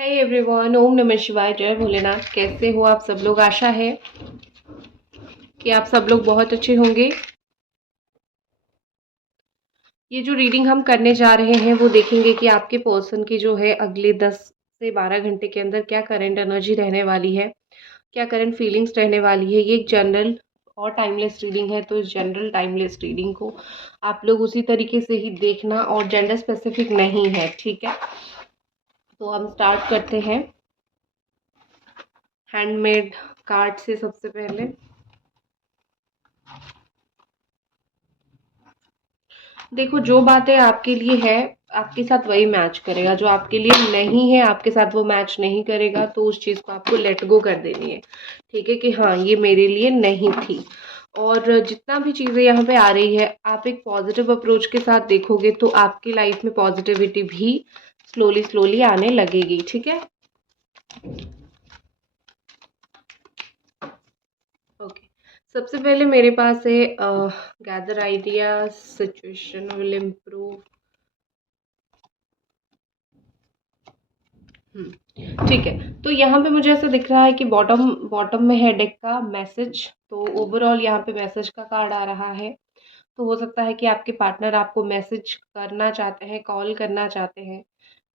Hi everyone, ओम नमः शिवाय, जय भोलेनाथ। कैसे हो आप सब लोग? आशा है कि आप सब लोग बहुत अच्छे होंगे। ये जो रीडिंग हम करने जा रहे हैं वो देखेंगे कि आपके पर्सन की जो है अगले 10 से 12 घंटे के अंदर क्या करंट एनर्जी रहने वाली है, क्या करंट फीलिंग्स रहने वाली है। ये एक जनरल और टाइमलेस रीडिंग है, तो इस जनरल टाइमलेस रीडिंग को आप लोग उसी तरीके से ही देखना और जेंडर स्पेसिफिक नहीं है, ठीक है। तो हम स्टार्ट करते हैं हैंडमेड कार्ड से। सबसे पहले देखो, जो बातें आपके लिए है आपके साथ वही मैच करेगा, जो आपके लिए नहीं है आपके साथ वो मैच नहीं करेगा। तो उस चीज़ को आपको लेट गो कर देनी है, ठीक है, कि हाँ ये मेरे लिए नहीं थी। और जितना भी चीज़ें यहाँ पे आ रही है, आप एक पॉजिटिव अप्रोच के साथ देखोगे तो आपकी लाइफ में पॉजिटिविटी भी स्लोली स्लोली आने लगेगी, ठीक है। ओके, सबसे पहले मेरे पास है gather idea, situation will improve. ठीक है। तो यहाँ पे मुझे ऐसा दिख रहा है कि बॉटम बॉटम में है डेक का मैसेज। तो ओवरऑल यहाँ पे मैसेज का कार्ड आ रहा है। तो हो सकता है कि आपके पार्टनर आपको मैसेज करना चाहते हैं, कॉल करना चाहते हैं।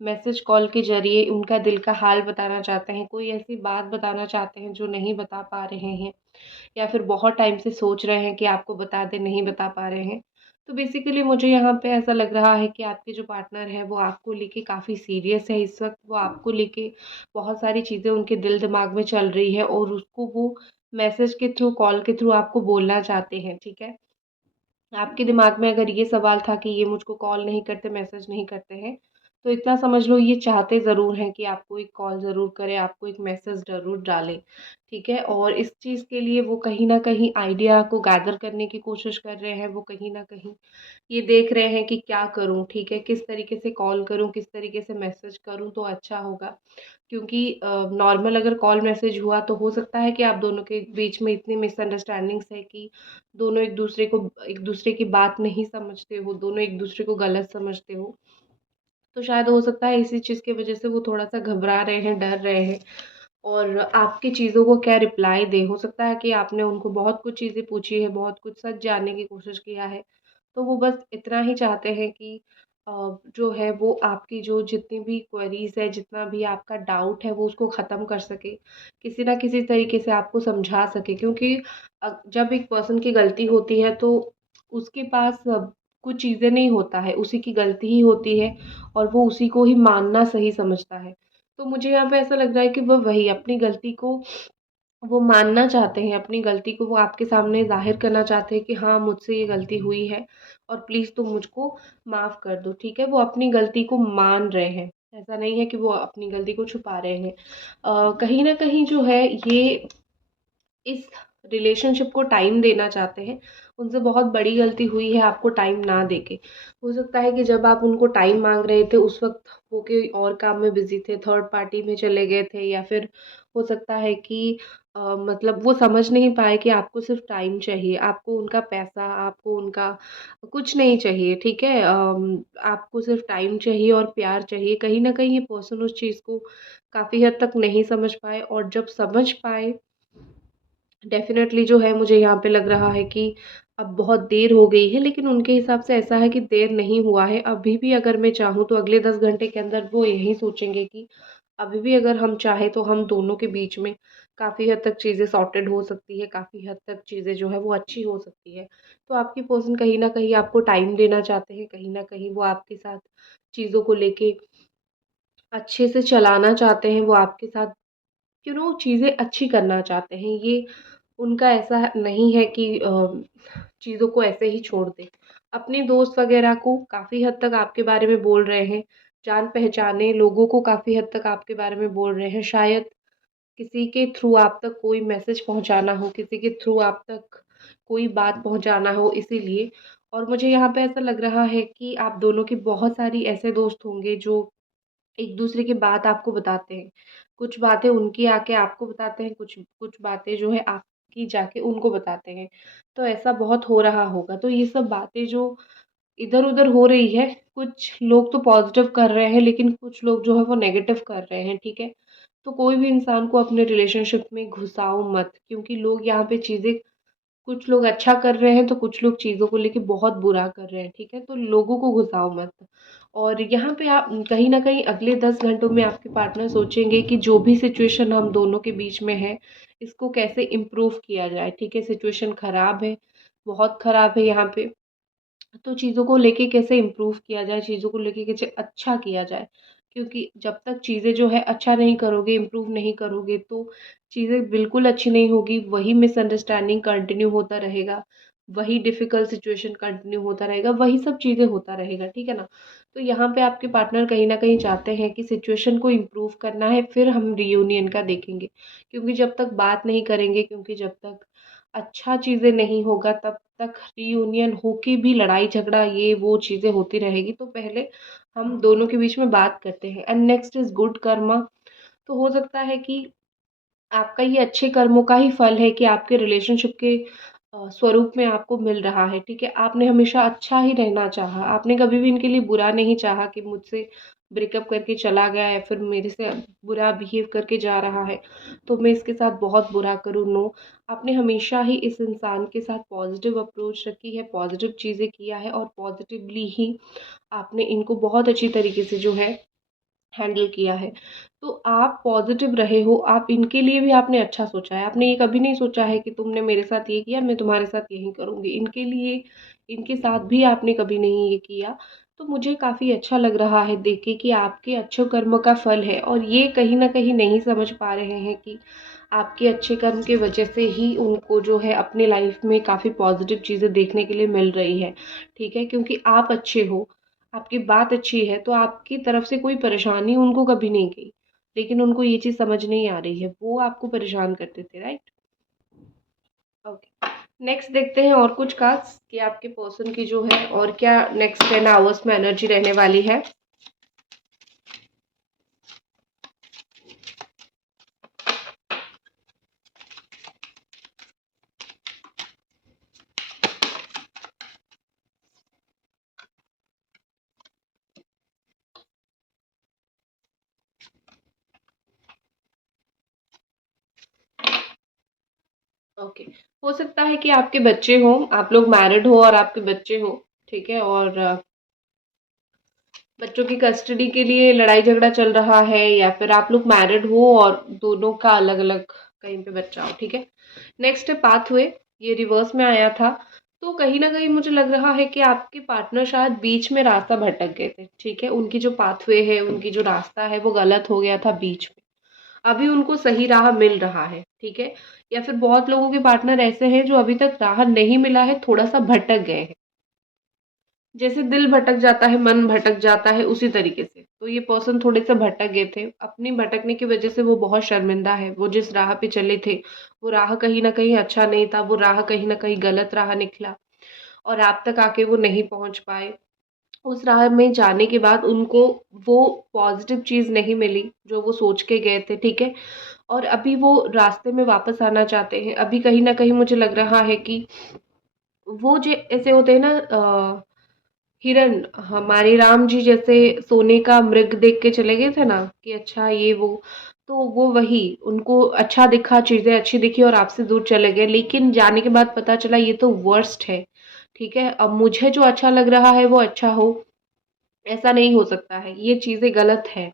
मैसेज कॉल के ज़रिए उनका दिल का हाल बताना चाहते हैं, कोई ऐसी बात बताना चाहते हैं जो नहीं बता पा रहे हैं, या फिर बहुत टाइम से सोच रहे हैं कि आपको बता दें, नहीं बता पा रहे हैं। तो बेसिकली मुझे यहाँ पे ऐसा लग रहा है कि आपके जो पार्टनर है वो आपको लेके काफ़ी सीरियस है इस वक्त। वो आपको लेके बहुत सारी चीज़ें उनके दिल दिमाग में चल रही है और उसको वो मैसेज के थ्रू, कॉल के थ्रू आपको बोलना चाहते हैं, ठीक है। आपके दिमाग में अगर ये सवाल था कि ये मुझको कॉल नहीं करते, मैसेज नहीं करते हैं, तो इतना समझ लो ये चाहते ज़रूर हैं कि आपको एक कॉल ज़रूर करें, आपको एक मैसेज ज़रूर डालें, ठीक है। और इस चीज़ के लिए वो कहीं न कहीं आइडिया को गैदर करने की कोशिश कर रहे हैं। वो कहीं न कहीं ये देख रहे हैं कि क्या करूँ, ठीक है, किस तरीके से कॉल करूँ, किस तरीके से मैसेज करूँ तो अच्छा होगा। क्योंकि नॉर्मल अगर कॉल मैसेज हुआ तो हो सकता है कि आप दोनों के बीच में इतनी मिसअंडरस्टैंडिंग्स है कि दोनों एक दूसरे की बात नहीं समझते हो, दोनों एक दूसरे को गलत समझते हो। तो शायद हो सकता है इसी चीज़ की वजह से वो थोड़ा-सा घबरा रहे हैं, डर रहे हैं और आपकी चीज़ों को क्या रिप्लाई दें। हो सकता है कि आपने उनको बहुत कुछ चीज़ें पूछी है, बहुत कुछ सच जानने की कोशिश किया है, तो वो बस इतना ही चाहते हैं कि जो है वो आपकी जो जितनी भी क्वेरीज़ है, जितना भी आपका डाउट है वो उसको ख़त्म कर सके। किसी न किसी तरीके से आपको समझा सके, क्योंकि जब एक पर्सन की गलती होती है तो उसके पास कुछ चीज़ें नहीं होता है, उसी की गलती ही होती है और वो उसी को ही मानना सही समझता है। तो मुझे यहाँ पे ऐसा लग रहा है कि वो वही अपनी गलती को वो मानना चाहते हैं, अपनी गलती को वो आपके सामने ज़ाहिर करना चाहते हैं कि हाँ, मुझसे ये गलती हुई है और प्लीज़ तुम मुझको माफ़ कर दो, ठीक है? वो अपनी गलती को मान रहे हैं, ऐसा नहीं है कि वो अपनी गलती को छुपा रहे हैं। कहीं न कहीं जो है ये इस रिलेशनशिप को टाइम देना चाहते हैं। उनसे बहुत बड़ी गलती हुई है आपको टाइम ना देके। हो सकता है कि जब आप उनको टाइम माँग रहे थे उस वक़्त वो कोई और काम में बिज़ी थे, थर्ड पार्टी में चले गए थे, या फिर हो सकता है कि मतलब वो समझ नहीं पाए कि आपको सिर्फ़ टाइम चाहिए, आपको उनका पैसा, आपको उनका कुछ नहीं चाहिए, ठीक है? आपको सिर्फ़ टाइम चाहिए और प्यार चाहिए। कहीं न कहीं ये पर्सन उस चीज़ को काफ़ी हद तक नहीं समझ पाए, और जब समझ पाए डेफ़िनेटली जो है मुझे यहाँ पे लग रहा है कि अब बहुत देर हो गई है, लेकिन उनके हिसाब से ऐसा है कि देर नहीं हुआ है। अभी भी अगर मैं चाहूँ तो अगले 10 घंटे के अंदर वो यही सोचेंगे कि अभी भी अगर हम चाहें तो हम दोनों के बीच में काफ़ी हद तक चीज़ें सॉर्टेड हो सकती है, काफ़ी हद तक चीज़ें जो है वो अच्छी हो सकती है। तो आपकी पर्सन कहीं न कहीं आपको टाइम देना चाहते हैं, कहीं न कहीं वो आपके साथ चीज़ों को लेके अच्छे से चलाना चाहते हैं, वो आपके साथ चीज़ें अच्छी करना चाहते हैं। ये उनका ऐसा नहीं है कि चीज़ों को ऐसे ही छोड़ दें। अपने दोस्त वग़ैरह को काफ़ी हद तक आपके बारे में बोल रहे हैं, जान-पहचाने लोगों को काफ़ी हद तक आपके बारे में बोल रहे हैं। शायद किसी के थ्रू आप तक कोई मैसेज पहुँचाना हो, किसी के थ्रू आप तक कोई बात पहुँचाना हो, इसीलिए। और मुझे यहाँ पे ऐसा लग रहा है कि आप दोनों के बहुत सारी ऐसे दोस्त होंगे जो एक-दूसरे की बात आपको बताते हैं। कुछ बातें उनकी आके आपको बताते हैं, कुछ कुछ बातें जो है आपकी जाके उनको बताते हैं। तो ऐसा बहुत हो रहा होगा। तो ये सब बातें जो इधर उधर हो रही है। कुछ लोग तो पॉजिटिव कर रहे हैं लेकिन कुछ लोग जो है वो नेगेटिव कर रहे हैं, ठीक है। तो कोई भी इंसान को अपने रिलेशनशिप में घुसाओ मत, क्योंकि लोग यहाँ पे चीज़ें, कुछ लोग अच्छा कर रहे हैं तो कुछ लोग चीज़ों को लेके बहुत बुरा कर रहे हैं, ठीक है। तो लोगों को घुसाओ मत। और यहाँ पे आप कहीं ना कहीं अगले 10 घंटों में आपके पार्टनर सोचेंगे कि जो भी सिचुएशन हम दोनों के बीच में है, इसको कैसे इम्प्रूव किया जाए, ठीक है। सिचुएशन खराब है, बहुत खराब है यहाँ पे, तो चीज़ों को लेके कैसे इम्प्रूव किया जाए, चीज़ों को लेके कैसे अच्छा किया जाए। क्योंकि जब तक चीज़ें जो है अच्छा नहीं करोगे, इम्प्रूव नहीं करोगे, तो चीज़ें बिल्कुल अच्छी नहीं होगी। वही मिसअंडरस्टैंडिंग कंटिन्यू होता रहेगा, वही डिफ़िकल्ट सिचुएशन कंटिन्यू होता रहेगा, वही सब चीज़ें होता रहेगा, ठीक है ना। तो यहाँ पे आपके पार्टनर कहीं न कहीं चाहते हैं कि सिचुएशन को इम्प्रूव करना है, फिर हम रियूनियन का देखेंगे। क्योंकि जब तक बात नहीं करेंगे, क्योंकि जब तक अच्छा चीज़ें नहीं होगा, तब तक रियूनियन होके भी लड़ाई झगड़ा ये वो चीज़ें होती रहेगी। तो पहले हम दोनों के बीच में बात करते हैं। And next is good Karma. तो हो सकता है कि आपका ये अच्छे कर्मों का ही फल है कि आपके रिलेशनशिप के स्वरूप में आपको मिल रहा है, ठीक है। आपने हमेशा अच्छा ही रहना चाहा, आपने कभी भी इनके लिए बुरा नहीं चाहा कि मुझसे ब्रेकअप करके चला गया या फिर मेरे से बुरा बिहेव करके जा रहा है तो मैं इसके साथ बहुत बुरा करूँ, नो। आपने हमेशा ही इस इंसान के साथ पॉजिटिव अप्रोच रखी है, पॉजिटिव चीज़ें किया है और पॉजिटिवली ही आपने इनको बहुत अच्छी तरीके से जो है हैंडल किया है। तो आप पॉज़िटिव रहे हो, आप इनके लिए भी आपने अच्छा सोचा है। आपने ये कभी नहीं सोचा है कि तुमने मेरे साथ ये किया, मैं तुम्हारे साथ यही करूँगी। इनके लिए, इनके साथ भी आपने कभी नहीं ये किया। तो मुझे काफ़ी अच्छा लग रहा है देख के कि आपके अच्छे कर्म का फल है, और ये कहीं न कहीं नहीं समझ पा रहे हैं कि आपके अच्छे कर्म की वजह से ही उनको जो है अपनी लाइफ़ में काफ़ी पॉज़िटिव चीज़ें देखने के लिए मिल रही है, ठीक है? क्योंकि आप अच्छे हो, आपकी बात अच्छी है, तो आपकी तरफ से कोई परेशानी उनको कभी नहीं गई। लेकिन उनको ये चीज़ समझ नहीं आ रही है, वो आपको परेशान करते थे, राइट? ओके। नेक्स्ट देखते हैं और कुछ कार्ड्स कि आपके पर्सन की जो है और क्या नेक्स्ट 10 आवर्स में एनर्जी रहने वाली है। ओके। हो सकता है कि आपके बच्चे हों, आप लोग मैरिड हो और आपके बच्चे हों, ठीक है? और बच्चों की कस्टडी के लिए लड़ाई झगड़ा चल रहा है, या फिर आप लोग मैरिड हो और दोनों का अलग अलग कहीं पे बच्चा हो, ठीक है। नेक्स्ट है पाथवे, ये रिवर्स में आया था। तो कहीं ना कहीं मुझे लग रहा है कि आपके पार्टनर शायद बीच में रास्ता भटक गए थे, ठीक है। उनकी जो पाथवे है, उनकी जो रास्ता है वो गलत हो गया था बीच में। अभी उनको सही राह मिल रहा है, ठीक है। या फिर बहुत लोगों के पार्टनर ऐसे हैं जो अभी तक राह नहीं मिला है, थोड़ा सा भटक गए हैं। जैसे दिल भटक जाता है, मन भटक जाता है, उसी तरीके से। तो ये पर्सन थोड़े से भटक गए थे। अपनी भटकने की वजह से वो बहुत शर्मिंदा है। वो जिस राह पे चले थे, वो राह कहीं न कहीं अच्छा नहीं था, वो राह कहीं न कहीं गलत राह निकला और आप तक आके वो नहीं पहुँच पाए। उस राह में जाने के बाद उनको वो पॉज़िटिव चीज़ नहीं मिली, जो वो सोच के गए थे, ठीक है? और अभी वो रास्ते में वापस आना चाहते हैं। अभी कहीं न कहीं मुझे लग रहा है कि वो जो ऐसे होते हैं ना, हिरन, हमारे राम जी जैसे सोने का मृग देख के चले गए थे ना कि अच्छा ये वो, तो वो वही, उनको अच्छा दिखा, चीजें अच्छी दिखी और आपसे दूर चले गए। लेकिन जाने के बाद पता चला ये तो वर्स्ट है, ठीक है। अब मुझे जो अच्छा लग रहा है वो अच्छा हो, ऐसा नहीं हो सकता है, ये चीजें गलत है।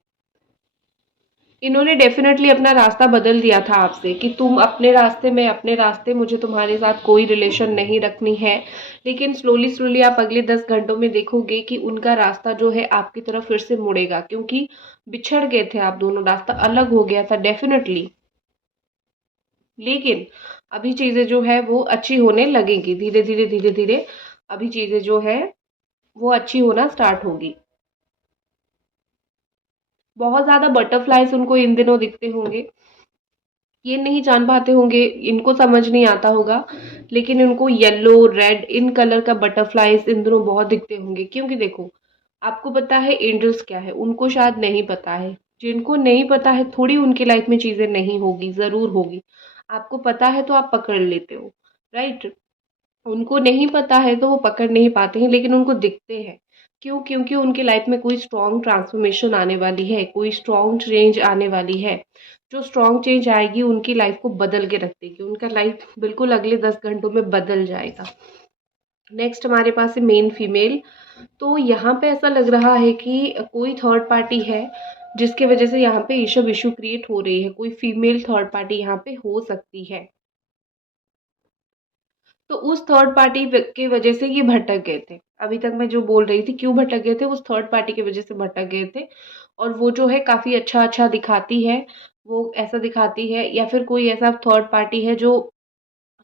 इन्होंने डेफ़िनेटली अपना रास्ता बदल दिया था आपसे कि तुम अपने रास्ते, मैं अपने रास्ते, मुझे तुम्हारे साथ कोई रिलेशन नहीं रखनी है। लेकिन स्लोली-स्लोली आप अगले 10 घंटों में देखोगे कि उनका रास्ता जो है आपकी तरफ फिर से मुड़ेगा, क्योंकि बिछड़ गए थे आप दोनों, रास्ता अलग हो गया था डेफ़िनेटली। लेकिन अभी चीज़ें जो है वो अच्छी होने लगेंगी, धीरे-धीरे, धीरे-धीरे अभी चीज़ें जो है वो अच्छी होना स्टार्ट होगी। बहुत ज़्यादा बटरफ्लाइज़ उनको इन दिनों दिखते होंगे। ये नहीं जान पाते होंगे, इनको समझ नहीं आता होगा, लेकिन इनको येलो, रेड इन कलर का बटरफ्लाइज़ इन दिनों बहुत दिखते होंगे। क्योंकि देखो, आपको पता है एंजल्स क्या है, उनको शायद नहीं पता है। जिनको नहीं पता है, थोड़ी उनकी लाइफ में चीज़ें नहीं होगी, ज़रूर होगी। आपको पता है तो आप पकड़ लेते हो, राइट? उनको नहीं पता है तो वो पकड़ नहीं पाते हैं, लेकिन उनको दिखते हैं। क्यों? क्योंकि उनकी लाइफ में कोई स्ट्रॉन्ग ट्रांसफॉर्मेशन आने वाली है, कोई स्ट्रॉन्ग चेंज आने वाली है। जो स्ट्रॉन्ग चेंज आएगी उनकी लाइफ को बदल के रख देगी, उनका लाइफ बिल्कुल अगले 10 घंटों में बदल जाएगा। नेक्स्ट हमारे पास है मेल फीमेल। तो यहाँ पे ऐसा लग रहा है कि कोई थर्ड पार्टी है, जिसकी वजह से यहाँ पे इशू इशू क्रिएट हो रही है। कोई फीमेल थर्ड पार्टी यहाँ पे हो सकती है। तो उस थर्ड पार्टी की वजह से ये भटक गए थे। अभी तक मैं जो बोल रही थी क्यों भटक गए थे, उस थर्ड पार्टी की वजह से भटक गए थे। और वो जो है काफ़ी अच्छा-अच्छा दिखाती है, वो ऐसा दिखाती है, या फिर कोई ऐसा थर्ड पार्टी है जो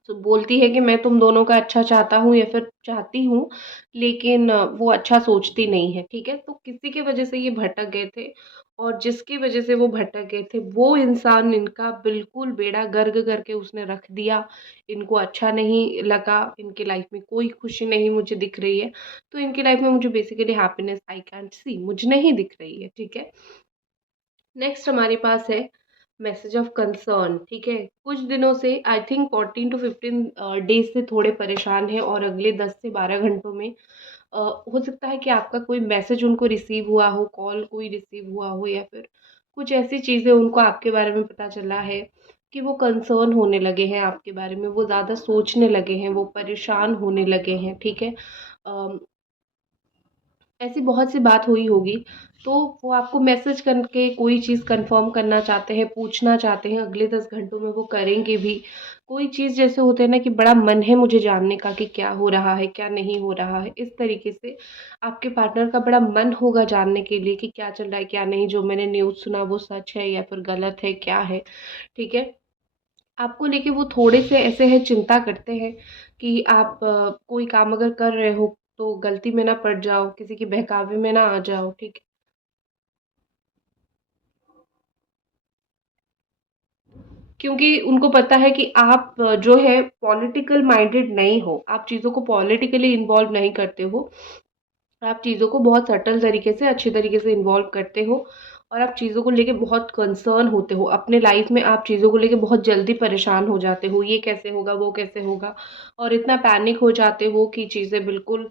बोलती है कि मैं तुम दोनों का अच्छा चाहता हूँ या फिर चाहती हूँ, लेकिन वो अच्छा सोचती नहीं है, ठीक है? तो किसी की वजह से ये भटक गए थे, और जिसकी वजह से वो भटक गए थे, वो इंसान इनका बिल्कुल बेड़ा गर्क करके उसने रख दिया। इनको अच्छा नहीं लगा, इनकी लाइफ में कोई खुशी नहीं मुझे दिख रही है। तो इनकी लाइफ में मुझे basically happiness I can't see, मुझे नहीं दिख रही है, ठीक है? नेक्स्ट हमारे पास है मैसेज ऑफ कंसर्न, ठीक है? कुछ दिनों से आई थिंक 14 टू 15 डेज से थोड़े परेशान हैं, और अगले 10 से 12 घंटों में हो सकता है कि आपका कोई मैसेज उनको रिसीव हुआ हो, कॉल कोई रिसीव हुआ हो, या फिर कुछ ऐसी चीज़ें उनको आपके बारे में पता चला है कि वो कंसर्न होने लगे हैं आपके बारे में, वो ज़्यादा सोचने लगे हैं, वो परेशान होने लगे हैं, ठीक है? अ, ऐसी बहुत सी बात हुई होगी, तो वो आपको मैसेज करके कोई चीज़ कंफर्म करना चाहते हैं, पूछना चाहते हैं, अगले 10 घंटों में वो करेंगे भी। कोई चीज़ जैसे होते हैं ना कि बड़ा मन है मुझे जानने का कि क्या हो रहा है, क्या नहीं हो रहा है, इस तरीके से आपके पार्टनर का बड़ा मन होगा जानने के लिए कि क्या चल रहा है, क्या नहीं, जो मैंने न्यूज़ सुना वो सच है या फिर गलत है, क्या है, ठीक है? आपको लेके वो थोड़े से ऐसे हैं, चिंता करते हैं कि आप कोई काम अगर कर रहे हो तो गलती में ना पड़ जाओ, किसी के बहकावे में ना आ जाओ, ठीक है? क्योंकि उनको पता है कि आप जो है पॉलिटिकल माइंडेड नहीं हो, आप चीज़ों को पॉलिटिकली इन्वॉल्व नहीं करते हो। आप चीज़ों को बहुत सटल तरीके से, अच्छे तरीके से इन्वॉल्व करते हो, और आप चीज़ों को लेके बहुत कंसर्न होते हो। अपने लाइफ में आप चीज़ों को लेके बहुत जल्दी परेशान हो जाते हो, ये कैसे होगा, वो कैसे होगा, और इतना पैनिक हो जाते हो कि चीज़ें बिल्कुल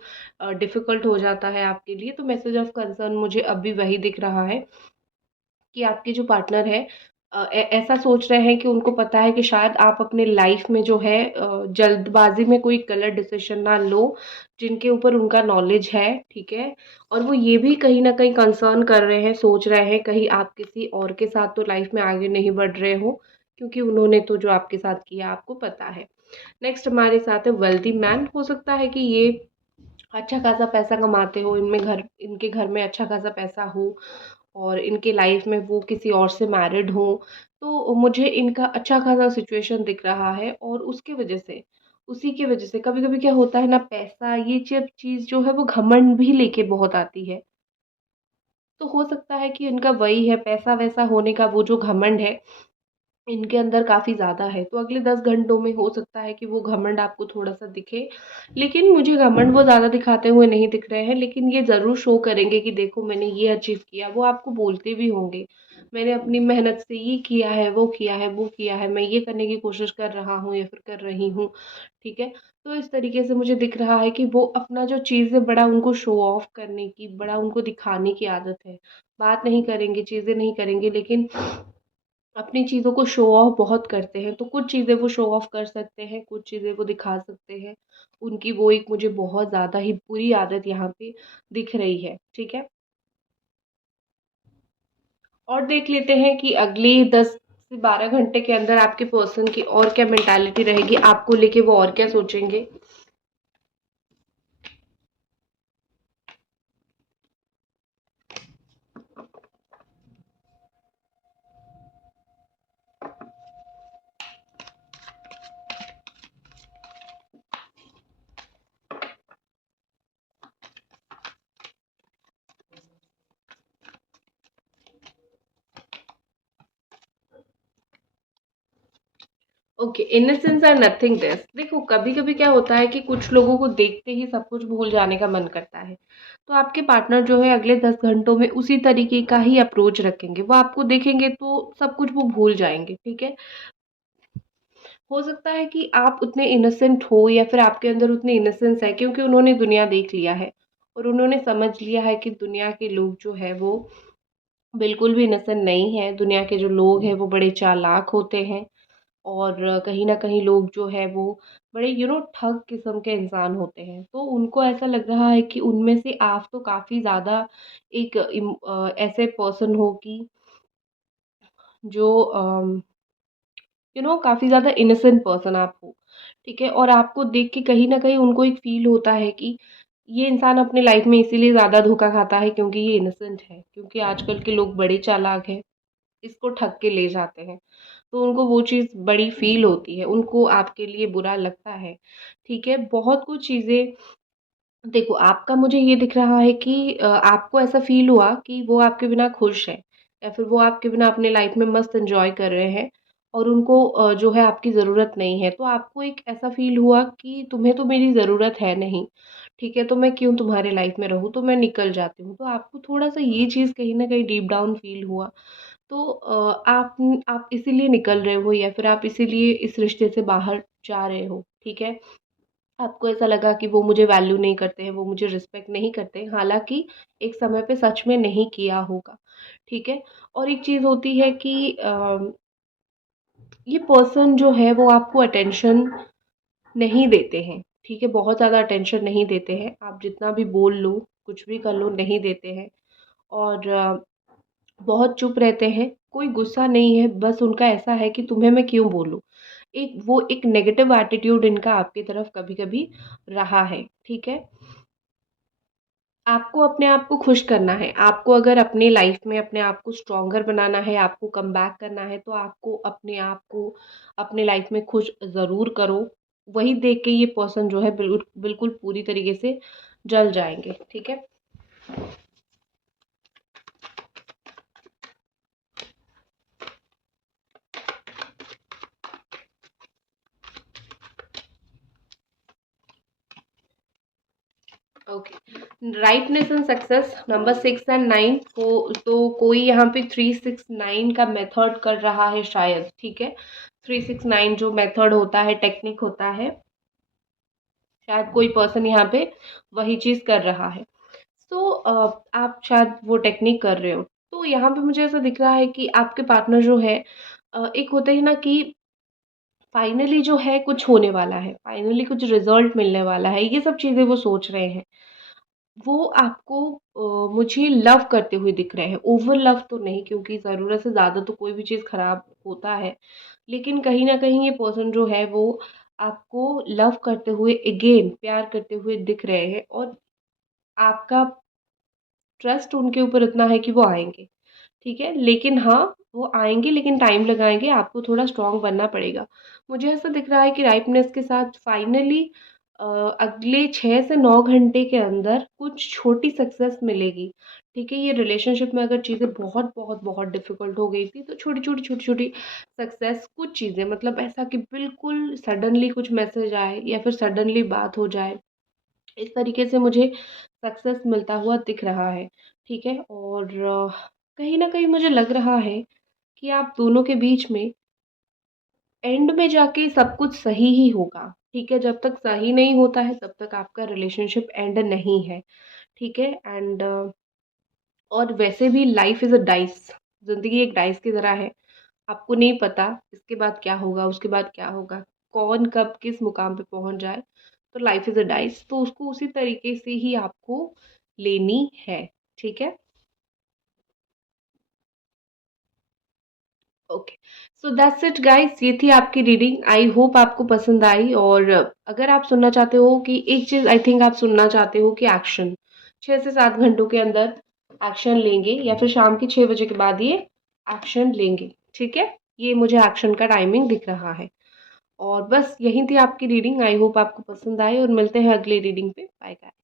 डिफ़िकल्ट हो जाता है आपके लिए। तो मैसेज ऑफ कंसर्न मुझे अब भी वही दिख रहा है कि आपके जो पार्टनर है ऐसा सोच रहे हैं कि उनको पता है कि शायद आप अपने लाइफ में जो है जल्दबाजी में कोई गलत डिसीजन ना लो, जिनके ऊपर उनका नॉलेज है, ठीक है? और वो ये भी कहीं ना कहीं कंसर्न कर रहे हैं, सोच रहे हैं कहीं आप किसी और के साथ तो लाइफ में आगे नहीं बढ़ रहे हो, क्योंकि उन्होंने तो जो आपके साथ किया आपको पता है। नेक्स्ट हमारे साथ है वेल्दी मैन। हो सकता है कि ये अच्छा खासा पैसा कमाते हो, इनके घर में अच्छा खासा पैसा हो, और इनके लाइफ में वो किसी और से मैरिड हो। तो मुझे इनका अच्छा खासा सिचुएशन दिख रहा है, और उसकी वजह से, उसी की वजह से कभी कभी क्या होता है ना, पैसा ये जब चीज़ जो है वो घमंड भी लेके बहुत आती है। तो हो सकता है कि इनका वही है, पैसा वैसा होने का वो जो घमंड है इनके अंदर काफ़ी ज़्यादा है। तो अगले 10 घंटों में हो सकता है कि वो घमंड आपको थोड़ा-सा दिखे। लेकिन मुझे घमंड वो ज़्यादा दिखाते हुए नहीं दिख रहे हैं, लेकिन ये ज़रूर शो करेंगे कि देखो मैंने ये अचीव किया। वो आपको बोलते भी होंगे, मैंने अपनी मेहनत से ये किया है, वो किया है, वो किया है, मैं ये करने की कोशिश कर रहा हूँ या फिर कर रही हूँ, ठीक है? तो इस तरीके से मुझे दिख रहा है कि वो अपना जो चीज़ है बड़ा उनको शो ऑफ करने की, बड़ा उनको दिखाने की आदत है। बात नहीं करेंगे, चीज़ें नहीं करेंगे, लेकिन अपनी चीज़ों को शो ऑफ बहुत करते हैं। तो कुछ चीज़ें वो शो ऑफ कर सकते हैं, कुछ चीज़ें वो दिखा सकते हैं। उनकी वो एक मुझे बहुत ज़्यादा ही बुरी आदत यहाँ पे दिख रही है, ठीक है? और देख लेते हैं कि अगले 10 से 12 घंटे के अंदर आपके पर्सन की और क्या मेंटालिटी रहेगी, आपको लेके वो और क्या सोचेंगे। Okay, innocence are nothing this. देखो कभी-कभी क्या होता है कि कुछ लोगों को देखते ही सब कुछ भूल जाने का मन करता है। तो आपके पार्टनर जो है अगले 10 घंटों में उसी तरीके का ही अप्रोच रखेंगे। वो आपको देखेंगे तो सब कुछ वो भूल जाएँगे, ठीक है? हो सकता है कि आप उतने इनोसेंट हो या फिर आपके अंदर उतनी इनोसेंस है, क्योंकि उन्होंने दुनिया देख लिया है और उन्होंने समझ लिया है कि दुनिया के लोग जो है वो बिल्कुल भी इनोसेंट नहीं है। दुनिया के जो लोग हैं वो बड़े चालाक होते हैं और कहीं न कहीं लोग जो है वो बड़े ठग किस्म के इंसान होते हैं। तो उनको ऐसा लग रहा है कि उनमें से आप तो काफ़ी ज़्यादा एक ऐसे पर्सन हो कि जो काफ़ी ज़्यादा इनोसेंट पर्सन आप हो, ठीक है? और आपको देख के कहीं न कहीं उनको एक फ़ील होता है कि ये इंसान अपनी लाइफ़ में इसीलिए ज़्यादा धोखा खाता है क्योंकि ये इनोसेंट है, क्योंकि आजकल के लोग बड़े चालाक हैं, इसको ठग के ले जाते हैं। तो उनको वो चीज़ बड़ी फ़ील होती है, उनको आपके लिए बुरा लगता है, ठीक है? बहुत कुछ चीज़ें देखो, आपका मुझे ये दिख रहा है कि आपको ऐसा फ़ील हुआ कि वो आपके बिना खुश हैं या फिर वो आपके बिना अपनी लाइफ़ में मस्त एन्जॉय कर रहे हैं और उनको जो है आपकी ज़रूरत नहीं है। तो आपको एक ऐसा फ़ील हुआ कि तुम्हें तो मेरी ज़रूरत है नहीं, ठीक है? तो मैं क्यों तुम्हारे लाइफ़ में रहूँ, तो मैं निकल जाती हूँ। तो आपको थोड़ा-सा ये चीज़ कहीं न कहीं डीप डाउन फ़ील हुआ। तो आप इसीलिए निकल रहे हो या फिर आप इसीलिए इस रिश्ते से बाहर जा रहे हो, ठीक है? आपको ऐसा लगा कि वो मुझे वैल्यू नहीं करते हैं, वो मुझे रिस्पेक्ट नहीं करते, हालाँकि एक समय पे सच में नहीं किया होगा, ठीक है? और एक चीज़ होती है कि ये पर्सन जो है वो आपको अटेंशन नहीं देते हैं, ठीक है? बहुत ज़्यादा अटेंशन नहीं देते हैं, आप जितना भी बोल लो, कुछ भी कर लो, नहीं देते हैं और बहुत चुप रहते हैं, कोई गुस्सा नहीं है, बस उनका ऐसा है कि तुम्हें मैं क्यों बोलूँ? एक नेगेटिव एटीट्यूड इनका आपकी तरफ कभी-कभी रहा है, ठीक है? आपको अपने आप को खुश करना है। आपको अगर अपनी लाइफ में अपने आप को स्ट्रॉन्गर बनाना है, आपको कमबैक करना है, तो आपको अपने आप को अपने लाइफ में खुश ज़रूर करो। वही देख के ये पर्सन जो है बिल्कुल पूरी तरीके से जल जाएँगे, ठीक है? Okay. Rightness and success number 6 and 9 को तो कोई यहाँ पे 369 का मेथड कर रहा है शायद, ठीक है? 369 जो मेथड होता है, टेक्निक होता है, शायद कोई पर्सन यहाँ पे वही चीज़ कर रहा है। तो आप शायद वो टेक्निक कर रहे हो। तो यहाँ पे मुझे ऐसा दिख रहा है कि आपके पार्टनर जो है एक होता है ना कि फाइनली जो है कुछ होने वाला है, फाइनली कुछ रिज़ल्ट मिलने वाला है, ये सब चीज़ें वो सोच रहे हैं। वो आपको मुझे लव करते हुए दिख रहे हैं, ओवर लव तो नहीं, क्योंकि ज़रूरत से ज़्यादा तो कोई भी चीज़ खराब होता है। लेकिन कहीं न कहीं ये पर्सन जो है वो आपको लव करते हुए अगेन प्यार करते हुए दिख रहे हैं और आपका ट्रस्ट उनके ऊपर इतना है कि वो आएँगे, ठीक है? लेकिन हाँ, वो आएँगे लेकिन टाइम लगाएँगे, आपको थोड़ा स्ट्रॉन्ग बनना पड़ेगा। मुझे ऐसा दिख रहा है कि राइपनेस के साथ फाइनली अ, अगले 6 से 9 घंटे के अंदर कुछ छोटी सक्सेस मिलेगी, ठीक है? ये रिलेशनशिप में अगर चीज़ें बहुत, बहुत, बहुत डिफ़िकल्ट हो गई थी, तो छोटी-छोटी, छोटी-छोटी सक्सेस कुछ चीज़ें, मतलब ऐसा कि बिल्कुल सडनली कुछ मैसेज आए या फिर सडनली बात हो जाए, इस तरीके से मुझे सक्सेस मिलता हुआ दिख रहा है, ठीक है? और कहीं न कहीं मुझे लग रहा है कि आप दोनों के बीच में एंड में जाके सब कुछ सही ही होगा, ठीक है? जब तक सही नहीं होता है तब तक आपका रिलेशनशिप एंड नहीं है, ठीक है? एंड और वैसे भी लाइफ़ इज़ अ डाइस, ज़िंदगी एक डाइस की तरह है। आपको नहीं पता इसके बाद क्या होगा, उसके बाद क्या होगा, कौन कब किस मुकाम पे पहुँच जाए। तो लाइफ़ इज़ अ डाइस, तो उसको उसी तरीके से ही आपको लेनी है, ठीक है? Okay, so that's it guys, ये थी आपकी रीडिंग। आई होप आपको पसंद आई और अगर आप सुनना चाहते हो कि एक चीज़ आई थिंक आप सुनना चाहते हो कि एक्शन 6 से 7 घंटों के अंदर एक्शन लेंगे या फिर शाम के 6 बजे के बाद ये एक्शन लेंगे, ठीक है? ये मुझे एक्शन का टाइमिंग दिख रहा है और बस यही थी आपकी रीडिंग। आई होप आपको पसंद आए और मिलते हैं अगली रीडिंग पे। Bye guys.